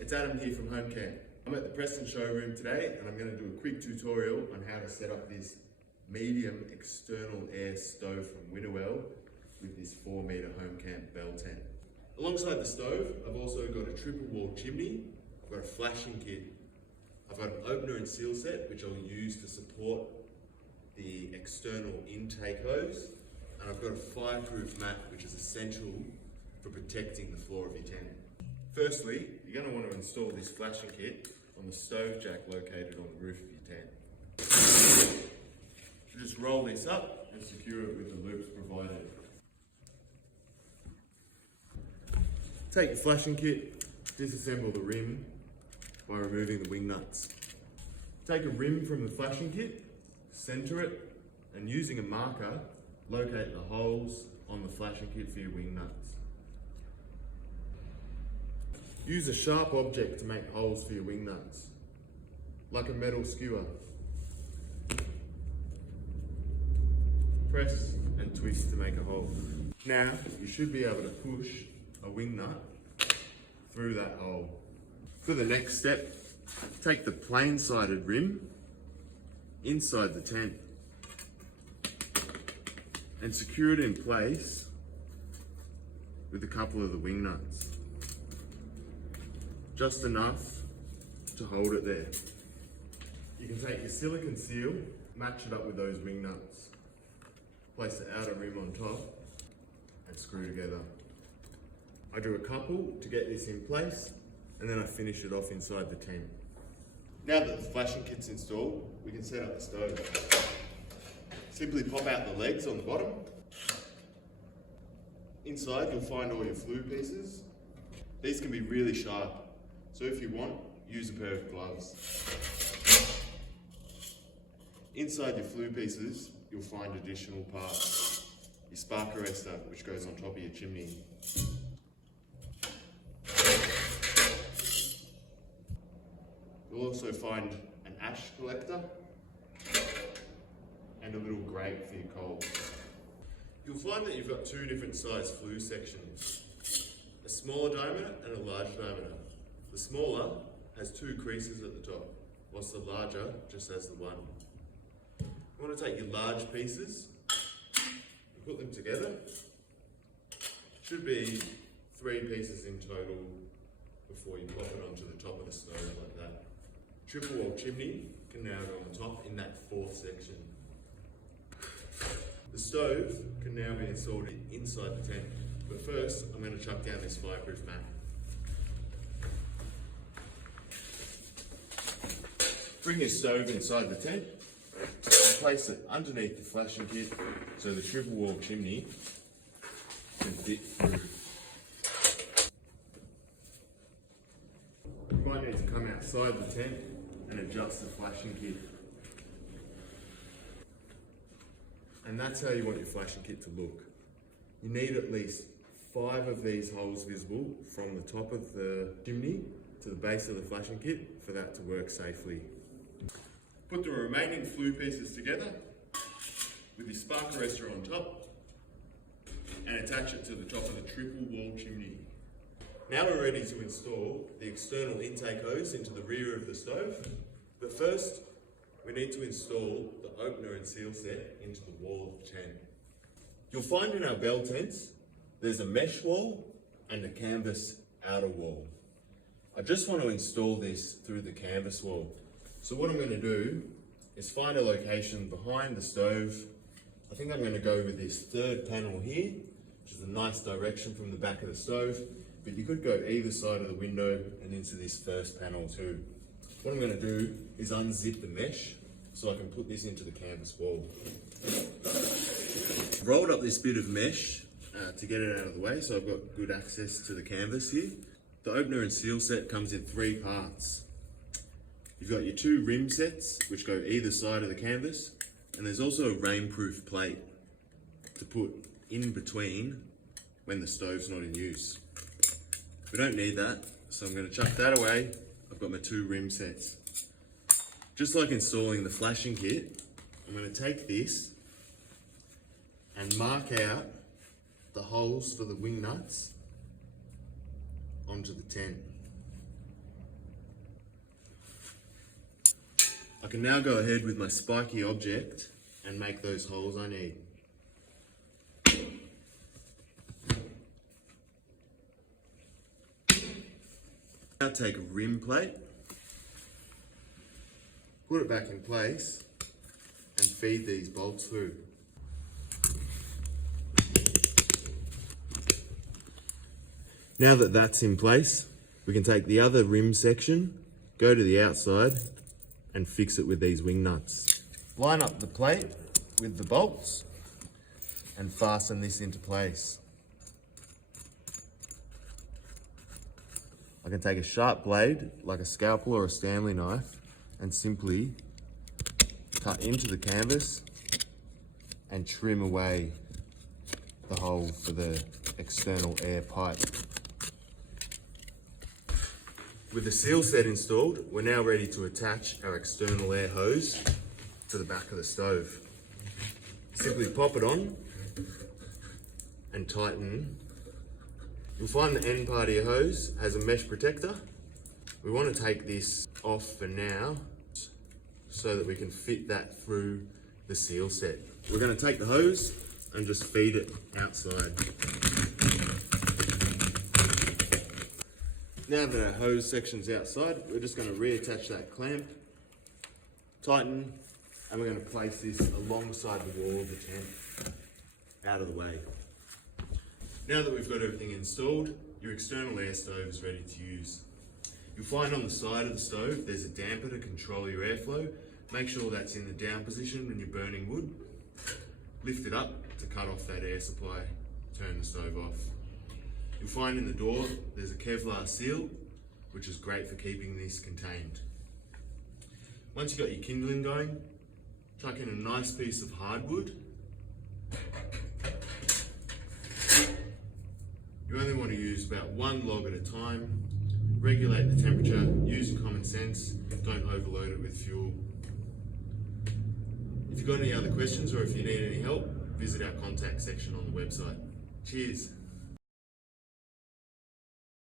It's Adam here from Home Camp. I'm at the Preston showroom today and I'm going to do a quick tutorial on how to set up this medium external air stove from Winterwell with this 4-metre Home Camp bell tent. Alongside the stove, I've also got a triple wall chimney, I've got a flashing kit, I've got an opener and seal set which I'll use to support the external intake hose, and I've got a fireproof mat which is essential for protecting the floor of your tent. Firstly, you're going to want to install this flashing kit on the stove jack located on the roof of your tent. So just roll this up and secure it with the loops provided. Take your flashing kit, disassemble the rim by removing the wing nuts. Take a rim from the flashing kit, center it, and using a marker, locate the holes on the flashing kit for your wing nuts. Use a sharp object to make holes for your wing nuts, like a metal skewer. Press and twist to make a hole. Now, you should be able to push a wing nut through that hole. For the next step, take the plain-sided rim inside the tent and secure it in place with a couple of the wing nuts. Just enough to hold it there. You can take your silicone seal, match it up with those wing nuts, place the outer rim on top and screw together. I do a couple to get this in place and then I finish it off inside the tent. Now that the flashing kit's installed, we can set up the stove. Simply pop out the legs on the bottom. Inside you'll find all your flue pieces. These can be really sharp, so if you want, use a pair of gloves. Inside your flue pieces, you'll find additional parts. Your spark arrestor, which goes on top of your chimney. You'll also find an ash collector and a little grate for your coals. You'll find that you've got two different size flue sections, a smaller diameter and a large diameter. The smaller has two creases at the top, whilst the larger just has the one. You want to take your large pieces and put them together. Should be 3 pieces in total before you pop it onto the top of the stove like that. Triple wall chimney can now go on top in that 4th section. The stove can now be installed inside the tent, but first I'm going to chuck down this fireproof mat. Bring your stove inside the tent and place it underneath the flashing kit so the triple wall chimney can fit through. You might need to come outside the tent and adjust the flashing kit. And that's how you want your flashing kit to look. You need at least 5 of these holes visible from the top of the chimney to the base of the flashing kit for that to work safely. Put the remaining flue pieces together with your spark arrestor on top and attach it to the top of the triple wall chimney. Now we're ready to install the external intake hose into the rear of the stove, but first we need to install the opener and seal set into the wall of the tent. You'll find in our bell tents there's a mesh wall and a canvas outer wall. I just want to install this through the canvas wall. So what I'm going to do is find a location behind the stove. I think I'm going to go with this 3rd panel here, which is a nice direction from the back of the stove, but you could go either side of the window and into this 1st panel too. What I'm going to do is unzip the mesh so I can put this into the canvas wall. Rolled up this bit of mesh to get it out of the way, so I've got good access to the canvas here. The opener and seal set comes in 3 parts. You've got your 2 rim sets, which go either side of the canvas, and there's also a rainproof plate to put in between when the stove's not in use. We don't need that, so I'm going to chuck that away. I've got my 2 rim sets. Just like installing the flashing kit, I'm going to take this and mark out the holes for the wing nuts onto the tent. I can now go ahead with my spiky object and make those holes I need. Now take a rim plate, put it back in place and feed these bolts through. Now that that's in place, we can take the other rim section, go to the outside and fix it with these wing nuts. Line up the plate with the bolts and fasten this into place. I can take a sharp blade, like a scalpel or a Stanley knife, and simply cut into the canvas and trim away the hole for the external air pipe. With the seal set installed, we're now ready to attach our external air hose to the back of the stove. Simply pop it on and tighten. You'll find the end part of your hose has a mesh protector. We want to take this off for now so that we can fit that through the seal set. We're going to take the hose and just feed it outside. Now that our hose section's outside, we're just going to reattach that clamp, tighten, and we're going to place this alongside the wall of the tent, out of the way. Now that we've got everything installed, your external air stove is ready to use. You'll find on the side of the stove there's a damper to control your airflow. Make sure that's in the down position when you're burning wood. Lift it up to cut off that air supply, turn the stove off. You'll find in the door there's a Kevlar seal, which is great for keeping this contained. Once you've got your kindling going, chuck in a nice piece of hardwood. You only want to use about one log at a time. Regulate the temperature using common sense. Don't overload it with fuel. If you've got any other questions or if you need any help, visit our contact section on the website. Cheers.